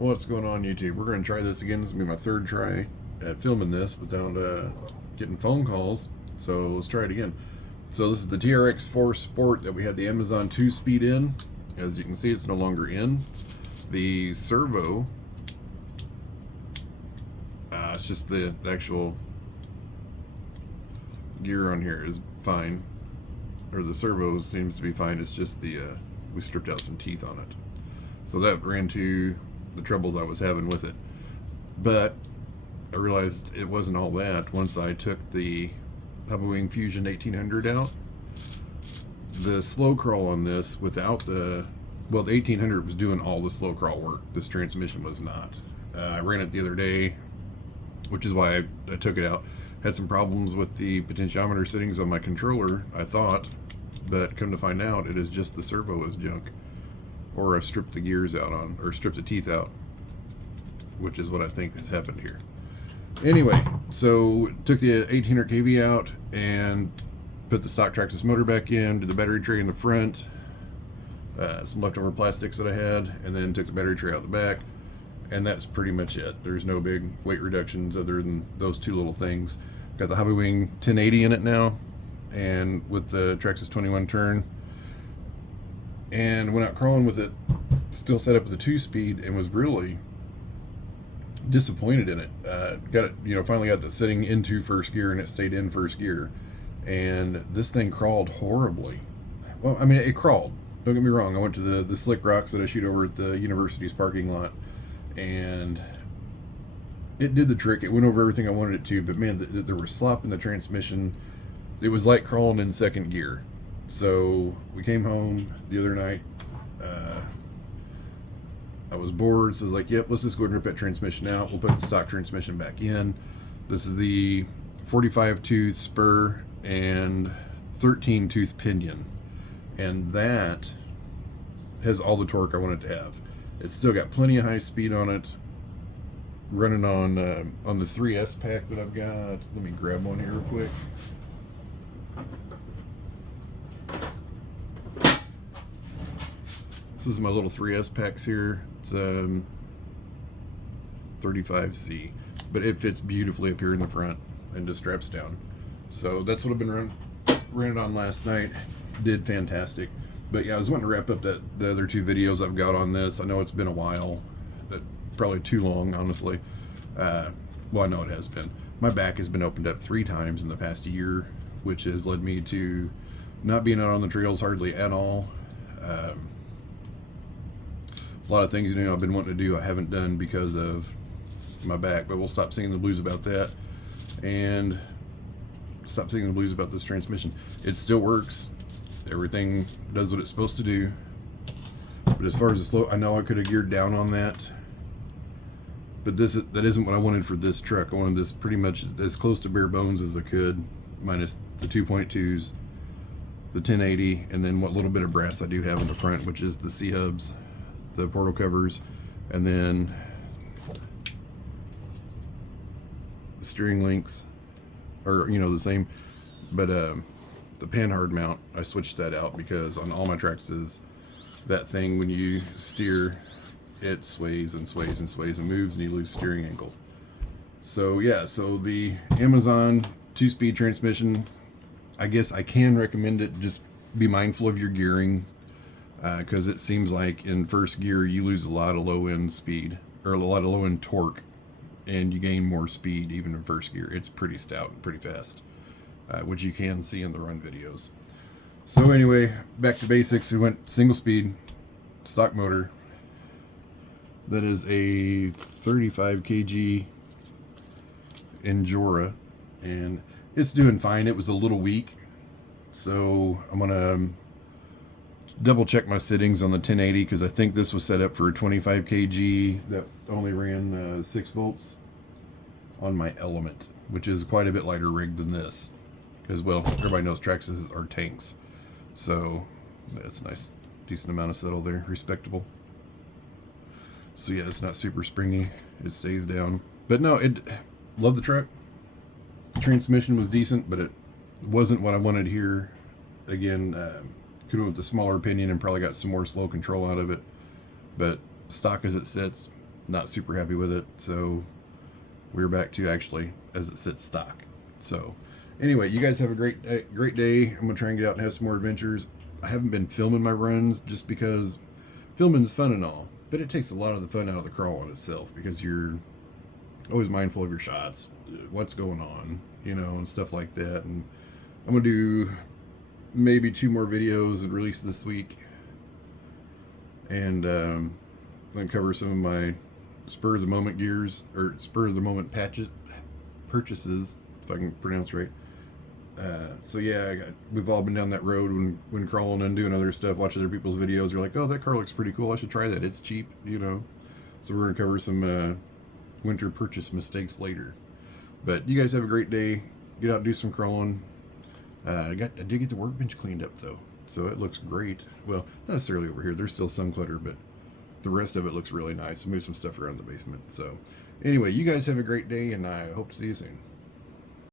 What's going on, YouTube? We're going to try this again. This is going to be my third try at filming this without getting phone calls. So let's try it again. So this is the TRX 4 Sport that we had the Amazon 2-speed in. As you can see, it's no longer in. The servo, it's just the actual gear on here is fine. Or the servo seems to be fine. It's just the, we stripped out some teeth on it. So that ran to the troubles I was having with it. But I realized it wasn't all that once I took the Hobbywing Fusion 1800 out. The slow crawl on this without the, well, the 1800 was doing all the slow crawl work. This transmission was not. I ran it the other day, which is why I took it out. Had some problems with the potentiometer settings on my controller, I thought, but come to find out it is just the servo is junk. Or I've stripped the gears out on, or stripped the teeth out, which is what I think has happened here. Anyway, so took the 1800 kV out and put the stock Traxxas motor back in, did the battery tray in the front, some leftover plastics that I had, and then took the battery tray out the back, and that's pretty much it. There's no big weight reductions other than those two little things. Got the Hobbywing 1080 in it now, and with the Traxxas 21 turn, and went out crawling with it, still set up with a 2-speed, and was really disappointed in it. Got it, finally got it sitting into first gear, and it stayed in first gear. And this thing crawled horribly. Well, I mean, it crawled. Don't get me wrong. I went to the slick rocks that I shoot over at the university's parking lot, and it did the trick. It went over everything I wanted it to, but man, there was slop in the transmission. It was like crawling in second gear. So we came home the other night. I was bored, so I was like, yep, let's just go ahead and rip that transmission out. We'll put the stock transmission back in. This is the 45 tooth spur and 13 tooth pinion. And that has all the torque I want it to have. It's still got plenty of high speed on it. Running on the 3S pack that I've got. Let me grab one here real quick. This is my little 3S packs here. It's 35C, but it fits beautifully up here in the front and just straps down. So that's what I've been running on last night. Did fantastic. But yeah, I was wanting to wrap up the other two videos I've got on this. I know it's been a while, probably too long, honestly. Well, I know it has been. My back has been opened up 3 times in the past year, which has led me to not being out on the trails hardly at all. A lot of things I've been wanting to do I haven't done because of my back, but we'll stop singing the blues about that and stop singing the blues about this transmission. It still works. Everything does what it's supposed to do. But as far as the slow, I know I could have geared down on that, but that isn't what I wanted for this truck. I wanted this pretty much as close to bare bones as I could, minus the 2.2s, the 1080, and then what little bit of brass I do have in the front, which is the C-hubs, the portal covers, and then the steering links are the same, but the panhard mount, I switched that out because on all my Traxxas, that thing, when you steer, it sways and sways and sways and moves, and you lose steering angle. So yeah, so the Amazon 2-speed transmission, I guess I can recommend it. Just be mindful of your gearing, because it seems like in first gear you lose a lot of low end speed, or a lot of low end torque, and you gain more speed even in first gear. It's pretty stout and pretty fast, which you can see in the run videos. So anyway, back to basics. We went single speed stock motor. That is a 35 kg Endura, and it's doing fine. It was a little weak, so I'm gonna double check my settings on the 1080, because I think this was set up for a 25 kg that only ran 6 volts on my Element, which is quite a bit lighter rig than this, because, well, everybody knows Traxxas are tanks. So that's a nice, decent amount of settle there, respectable. So yeah, it's not super springy, it stays down. But no, love the truck. The transmission was decent, but it wasn't what I wanted here. Again, could have went with the smaller pinion and probably got some more slow control out of it. But stock as it sits, not super happy with it. So we're back to actually as it sits stock. So anyway, you guys have a great day. I'm gonna try and get out and have some more adventures. I haven't been filming my runs just because filming's fun and all, but it takes a lot of the fun out of the crawl in itself because you're always mindful of your shots, what's going on, you know, and stuff like that. And I'm gonna do maybe 2 more videos and release this week, and I'm gonna cover some of my spur of the moment gears or spur of the moment purchases, if I can pronounce right. So yeah, we've all been down that road when crawling and doing other stuff, watching other people's videos. You're like, oh, that car looks pretty cool. I should try that. It's cheap, you know. So we're gonna cover some winter purchase mistakes later. But you guys have a great day. Get out and do some crawling. I did get the workbench cleaned up though, so it looks great. Well, not necessarily over here. There's still some clutter, but the rest of it looks really nice. Move some stuff around the basement. So anyway, you guys have a great day, and I hope to see you soon.